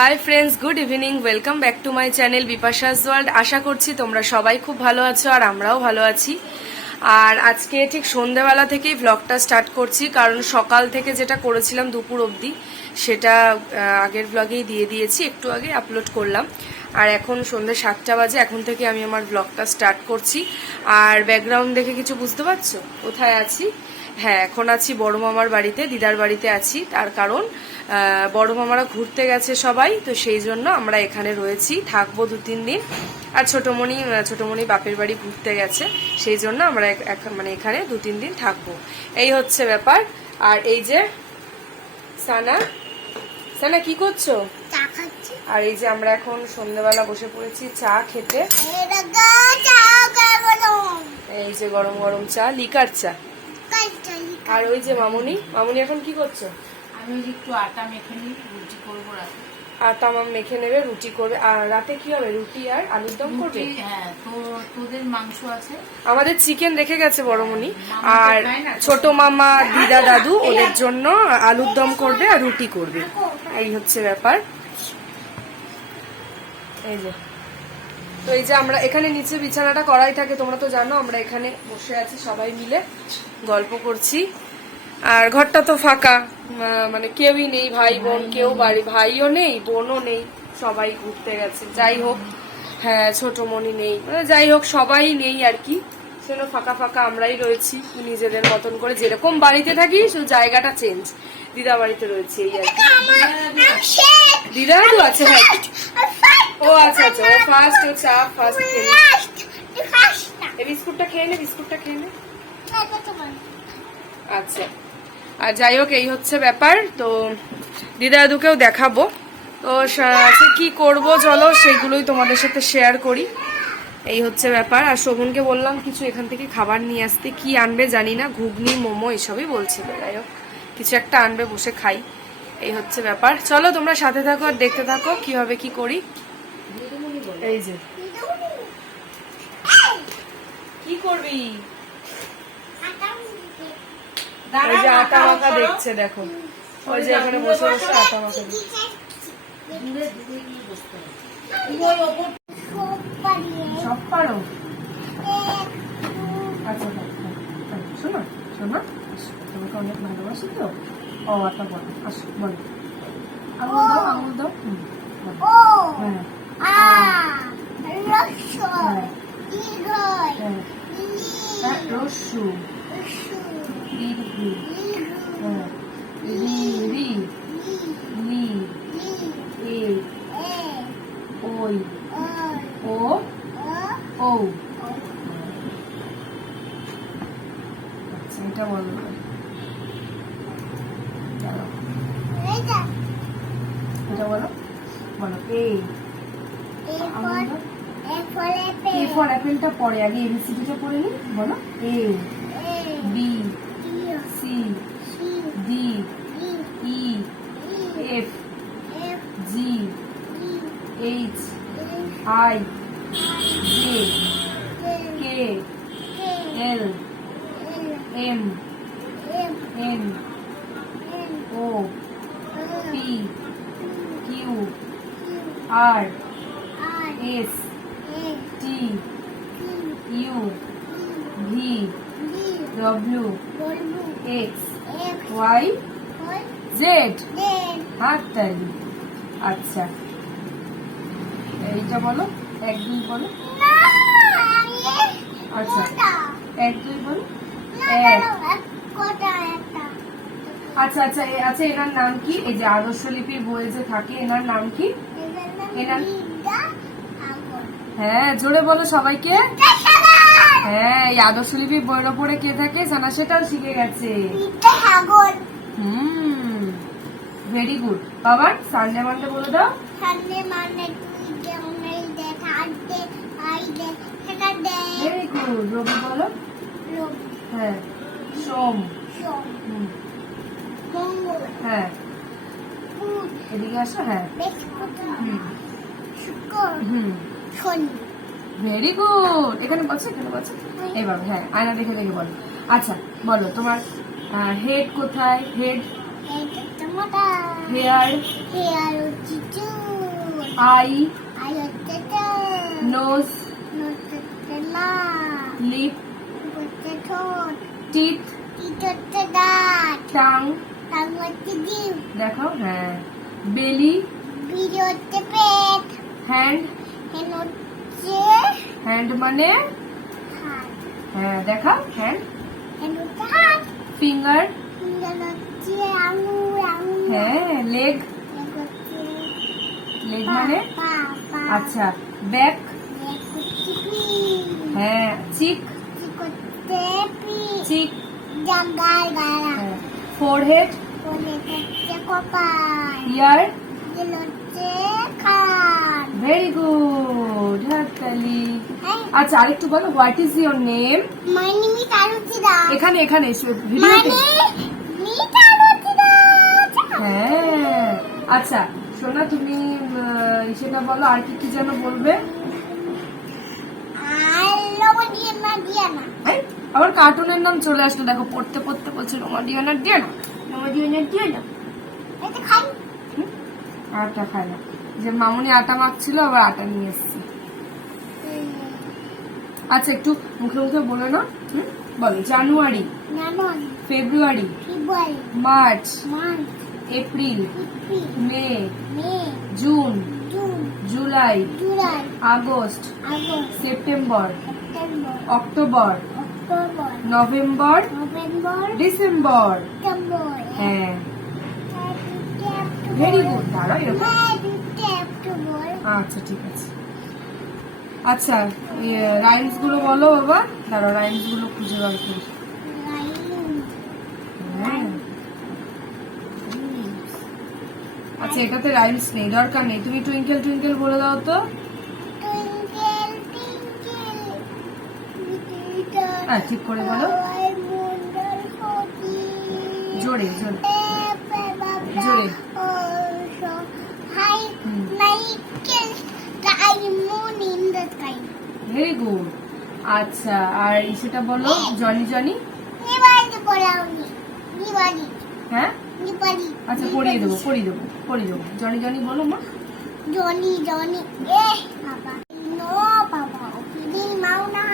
High friends, good evening. Welcome back to my channel Bipasha's world. আশা করছি তোমরা সবাই খুব ভালো আছো আর আমরাও ভালো আছি। আর আজকে ঠিক সন্ধ্যেবেলা থেকেই ভ্লগটা স্টার্ট করছি, কারণ সকাল থেকে যেটা করেছিলাম দুপুর অবধি সেটা আগের ভ্লগেই দিয়ে দিয়েছি, একটু আগে আপলোড করলাম। আর এখন সন্ধ্যে 7টা বাজে, এখন থেকে আমি আমার ভ্লগটা স্টার্ট করছি। আর ব্যাকগ্রাউন্ড দেখে কিছু বুঝতে পারছো কোথায় আছি? হ্যাঁ, এখন আছি বড় মামার বাড়িতে, দিদার বাড়িতে আছি। তার কারণ বড় মামারা ঘুরতে গেছে সবাই, তো সেই জন্য আমরা এখানে রয়েছি, থাকবো 2-3 দিন। আর ছোটমণি বাপের বাড়ি ঘুরতে গেছে, সেই জন্য আমরা মানে এখানে 2-3 দিন থাকবো। এই হচ্ছে ব্যাপার। আর এই যে সানা কি করছো? আর এই যে আমরা এখন সন্ধ্যেবেলা বসে পড়েছি চা খেতে। এই যে গরম গরম চা, লিকার চা। আর ওই যে মামুনি এখন কি করছো? আমি একটু আটা মেখে নিই, রুটি করবো রাতে। আটা মেখে নেবে, রুটি করবে। আর রাতে কি হবে? রুটি আর আলুর দম করবে? হ্যাঁ, তো তোদের মাংস আছে, আমাদের চিকেন রেখে গেছে বড়মণি। আর ছোট মামা, দিদা, দাদু ওদের জন্য আলুর দম করবে আর রুটি করবে। এই হচ্ছে ব্যাপার। এই যে তো এই যে আমরা এখানে নিচে বিছানাটা করাই থাকে, তোমরা তো জানো। আমরা এখানে বসে আছি সবাই মিলে, গল্প করছি। আর ঘরটা তো ফাঁকা, মানে কেউই নেই, ভাই বোন কেউ বাড়ি, ভাইও নেই বোনও নেই, সবাই ঘুরতে গেছে। যাই হোক, হ্যাঁ ছোটমণি নেই, মানে যাই হোক সবাই নেই আর কি। সেজন্য ফাঁকা ফাঁকা আমরাই রয়েছি নিজেদের মতন করে, যেরকম বাড়িতে থাকি শুধু জায়গাটা চেঞ্জ। দিদা বাড়িতে রয়েছে এই আর কি। দিদা তো আছে, হ্যাঁ। ও আচ্ছা আচ্ছা, ও ফার্স্ট, ও চা ফার্স্ট খেয়ে নে। বিস্কুটটা খেয়ে নে, বিস্কুটটা খেয়ে নে। আচ্ছা, আর যাই হোক এই হচ্ছে ব্যাপার। তো দিদা দাদুকেও দেখাবো, তো কি করব চলো সেগুলোই তোমাদের সাথে শেয়ার করি। এই হচ্ছে ব্যাপার। আর শোভনকে বললাম কিছু এখান থেকে খাবার নিয়ে আসতে, কি আনবে জানি না, ঘুগনি মোমো এসবই বলছিল। যাই হোক কিছু একটা আনবে, বসে খাই। এই হচ্ছে ব্যাপার। চলো তোমরা সাথে থাকো আর দেখতে থাকো কিভাবে কি করি। এই যে কি করবি? ওই যে আটা মাখা দেখছে, দেখো ওই যে এখানে বসে বসে আটা মাখা দিচ্ছে। সব পারো? আচ্ছা শোনো শোনো, তোমাকে অনেক ভালোবাসি তো। ও আটা বলো, আসো বলো। আঙুল দাও, আঙুল দাও। হ্যাঁ, রস্যু, দীর্ঘি, হ্যাঁ, রি রি লি, এ ওই, ও ও। আচ্ছা এটা বলো, এটা বলো, বলো এ। এ ফর অ্যাপেলটা পরে, আগে এবিসিডিটা পড়ে নি। বলো A, B, C, D, E, F, G, H, I, J, K, L, M, N, O, P, Q, R, S, T, U, V, W, X, Y, Z. হাততালি। আচ্ছা এইটা বলো, 1-2 বলো। আচ্ছা 1-2 বলো। আচ্ছা আচ্ছা আচ্ছা, এনার নাম কি? এই যে আদর্শ লিপির বইয়ে যে থাকে, এনার নাম কি? এনার, হ্যাঁ জোরে বলো সবাইকে। হ্যাঁ, এই আদর্শ লিপির বইয়ের ওপরে কে থাকে জানা, সেটাও শিখে গেছে। Very good. বাবা সানডে মানডে বলে দাও। Very good. রবি বলো। হ্যাঁ, সোম। হ্যাঁ, এদিকে আসো। হ্যাঁ, ভেরি গুড। এখানে বলছো, এখানে বলছো। এবার হ্যাঁ, আয়না দেখে দেখে বলো। আচ্ছা বলো তোমার হেড কোথায়? হেড, হেয়ার, আই, আই হচ্ছে তো নোজ, হচ্ছে না লিপ, হচ্ছে ঠোঁট টিথ, টিট হচ্ছে দাঁত টাং, টাং হচ্ছে জিভ দেখো, হ্যাঁ, বেলি, বিড়ি হচ্ছে পেট হ্যান্ড, হেন হচ্ছে হ্যান্ড মানে, হাত হ্যাঁ দেখাও, হ্যান্ড, হেন হচ্ছে হাত ফিঙ্গার, ফিঙ্গার হচ্ছে আঙুল আঙুল হ্যাঁ, লেগ, লেগ হচ্ছে লেগ পা মানে, পা পা আচ্ছা, ব্যাক, লেগ হচ্ছে পি হ্যাঁ, চিক, চিক হচ্ছে পি চিক, জাঙ্গাল গালা হ্যাঁ, ফোরহেড, বলে হচ্ছে কপাল ইয়ার, দিল হচ্ছে কান ভেরি গুড, হাততালি। হ্যাঁ আচ্ছা আরেকটু বলো, what is your name? My name is Aruchida. এখানে এখানে এসো, My ভিডিওতে। name is Aruchida. হ্যাঁ, আচ্ছা সোনা, তুমি সেটা বলো, আর কি কি যেন বলবে? Diana, Diana. এই, আবার কার্টুনের নাম চলে আসলো, দেখো পড়তে পড়তে বলছে রোমাডিয়ানা ডিয়ানা, রোমাডিয়ানা ডিয়ানা। এটা খাই। আটা খায় না, যে মামুনি আটা মাখছিল, আবার আটা নিয়ে এসেছি। আচ্ছা একটু মুখে মুখে বলে না, বলো। জানুয়ারি, Nanon, ফেব্রুয়ারি, February, March, March, April, April, মে, May, June, June, July, July, August, August, September, September, October, October, November, November, December. December. হ্যাঁ, ভেরি গুড। দাঁড়াও এরকম, আচ্ছা ঠিক আছে। আচ্ছা রাইমস গুলো বলো বাবা, দাঁড়াও রাইমস গুলো খুঁজে বার করি। হ্যাঁ, আচ্ছা এটাতে রাইমস নেই, দরকার নেই, তুমি টুইঙ্কেল টুইঙ্কেল বলে দাও তো। হ্যাঁ ঠিক করে বলো, জোরে জোরে জোরে। Very good. আচ্ছা আর সেটা বলো, জনি জনি। হ্যাঁ আচ্ছা পড়িয়ে দেবো পড়িয়ে দেবো পড়িয়ে দেবো, জনি জনি বলো মা। Johnny, Johnny, Papa. No, Papa. Feeding Mauna.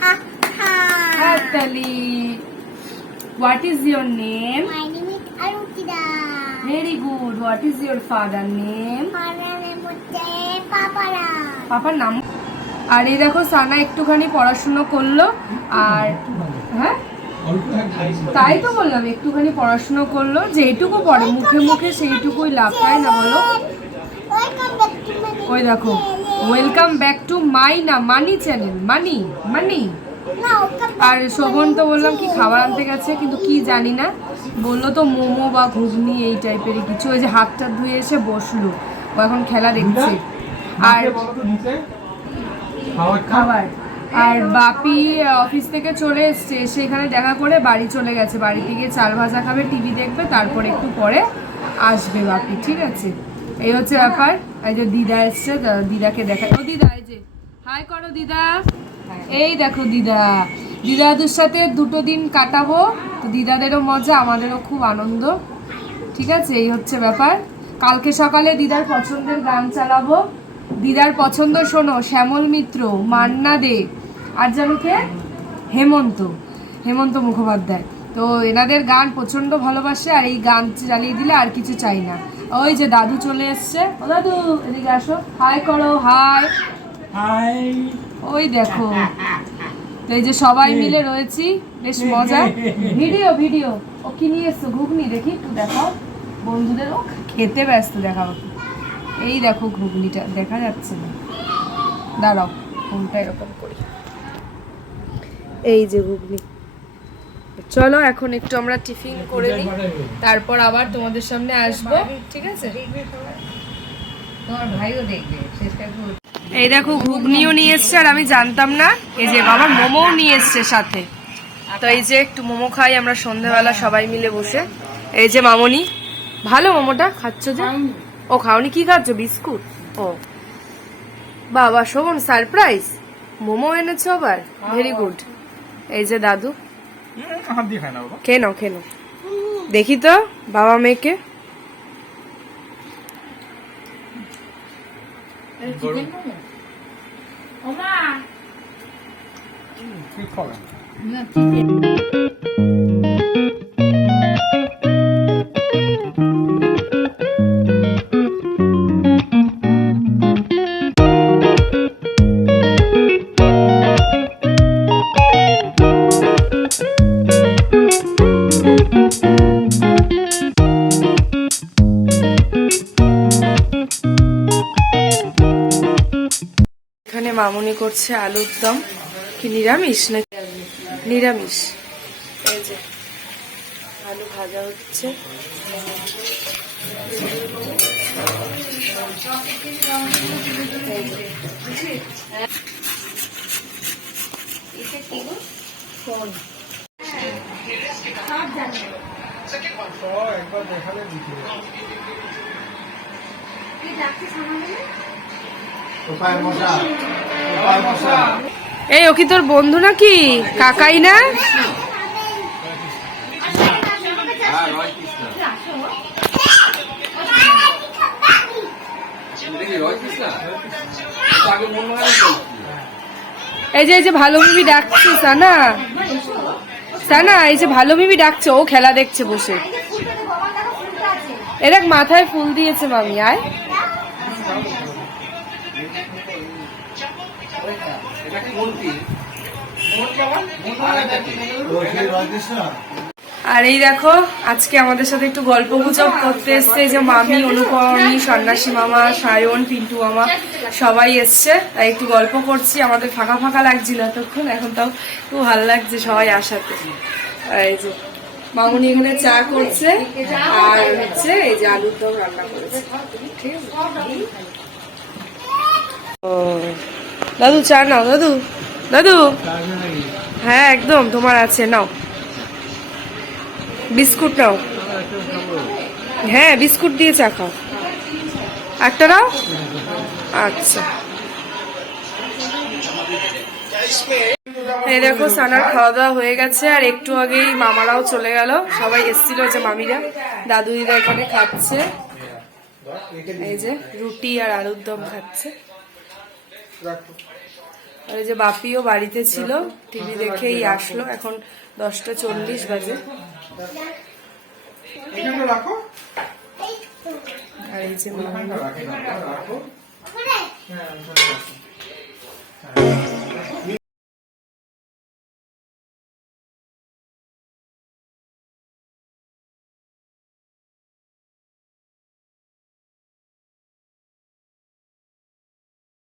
Ha, ha. হাততালি। What is your name? My name is Aruchida. Very good. What is your father name? Father name হচ্ছে পাপারা। পাপার নাম। আর এই দেখো সানা একটুখানি পড়াশুনো করলো, আর হ্যাঁ তাই তো বললাম, একটুখানি পড়াশুনো করলো, যেইটুকু পড়ে মুখে মুখে সেইটুকুই লাভ, তাই না বলো? Welcome back to my ওই দেখো, ওয়েলকাম ব্যাক টু মাই না money channel, money money. No, welcome back আর to শোভন তো my বললাম কি channel. খাবার আনতে গেছে, কিন্তু কি জানি না, বললো তো মোমো বা ঘুগনি এই টাইপেরই কিছু। ওই যে হাতটা ধুয়ে এসে বসলো, ও এখন খেলা দেখছে। আর খাবার, আর বাপি অফিস থেকে চলে এসছে, এসে এখানে দেখা করে বাড়ি চলে গেছে, বাড়িতে গিয়ে চাল ভাজা খাবে, টিভি দেখবে, তারপর একটু পরে আসবে বাপি, ঠিক আছে? এই হচ্ছে ব্যাপার। এই যে দিদা এসছে, দিদাকে দেখায়। ও দিদা, এই যে হাই করো দিদা। এই দেখো দিদা, দিদাদের সাথে 2 দিন কাটাবো, তো দিদাদেরও মজা, আমাদেরও খুব আনন্দ, ঠিক আছে? এই হচ্ছে ব্যাপার। কালকে সকালে দিদার পছন্দের গান চালাবো। দিদার পছন্দ শোনো, শ্যামল মিত্র, মান্না দে, আর যেন কে, হেমন্ত মুখোপাধ্যায়। তো এনাদের গান প্রচন্ড ভালোবাসে, আর এই গান চালিয়ে দিলে আর কিছু চাই না। ওই যে দাদু চলে এসছে, ও দাদু এদিকে আসো, হাই করো, হাই হাই। ওই দেখো, তো এই যে সবাই মিলে রয়েছি, বেশ মজা। ভিডিও ভিডিও, ও কি নিয়ে এসছো? ঘুগনি, দেখি একটু দেখাও বন্ধুদের, ও খেতে ব্যস্ত, দেখাও। এই দেখো ঘুগনিটা, দেখা যাচ্ছে না, দাঁড়াও ফোনটা এরকম করি। এই যে ঘুগনি। চলো এখন একটু আমরা টিফিন করে নিই, তারপর আবার তোমাদের সামনে আসবো, ঠিক আছে? তোমার ভাইও দেখবে শেষটা। এই দেখো ঘুগনিও নিয়ে এসছে, আর আমি জানতাম না, এই যে বাবা মোমোও নিয়ে এসছে সাথে। তো এই যে একটু মোমো খাই আমরা সন্ধ্যাবেলা সবাই মিলে বসে। এই যে মামনি, ভালো মোমোটা খাচ্ছ যে? ও খাওনি, কি খাচ্ছ? বিস্কুট? ও বাবা, শোভন সারপ্রাইজ মোমো এনেছো আবার, ভেরি গুড। এই যে দাদু, খেয়ে নাও খেয়ে নাও, দেখি তো বাবা মেয়েকে। চিকেন মোমো ওমা কি খাবে? না চিকেন এখানে মামুনি করছে আলুর দম। কি নিরামিষ না নিরামিষ? এই যে আলু ভাজা হচ্ছে। একবার দেখালে দিতে এই ও কি তোর বন্ধু নাকি? কাকাই না? এই যে ভালো মিমি ডাকছে সানা, সানা এই যে ভালো মিমি ডাকছে, ও খেলা দেখছে বসে। এরা মাথায় ফুল দিয়েছে মামি। আয় আর এই দেখো আজকে আমাদের সাথে একটু গল্প গুজব করতে এসছে যে মামি, অনুকরণী, সন্ন্যাসী মামা, সায়ন, পিন্টু মামা সবাই এসছে। তাই একটু গল্প করছি। আমাদের ফাঁকা ফাঁকা লাগছিল এতক্ষণ, এখন তাও খুব ভালো লাগছে সবাই আসাতে। এই যে মামুনি এখানে চা করছে আর হচ্ছে এই যে আলুর দম রান্না করেছে। ঠিক আছে ও দাদু চা নাও। দাদু দাদু হ্যাঁ একদম তোমার আছে, নাও বিস্কুট নাও। হ্যাঁ বিস্কুট দিয়ে চা খাও। একটা নাও। আচ্ছা এই দেখো সানার খাওয়া দাওয়া হয়ে গেছে আর একটু আগেই মামারাও চলে গেল। সবাই এসেছিল যে মামিরা, দাদু দিদা এখানে খাচ্ছে। এই যে রুটি আর আলুর দম খাচ্ছে। আর এই যে বাপিও বাড়িতে ছিল, টিভি দেখেই আসলো। এখন 10:40 বাজে। আর এই যে মামা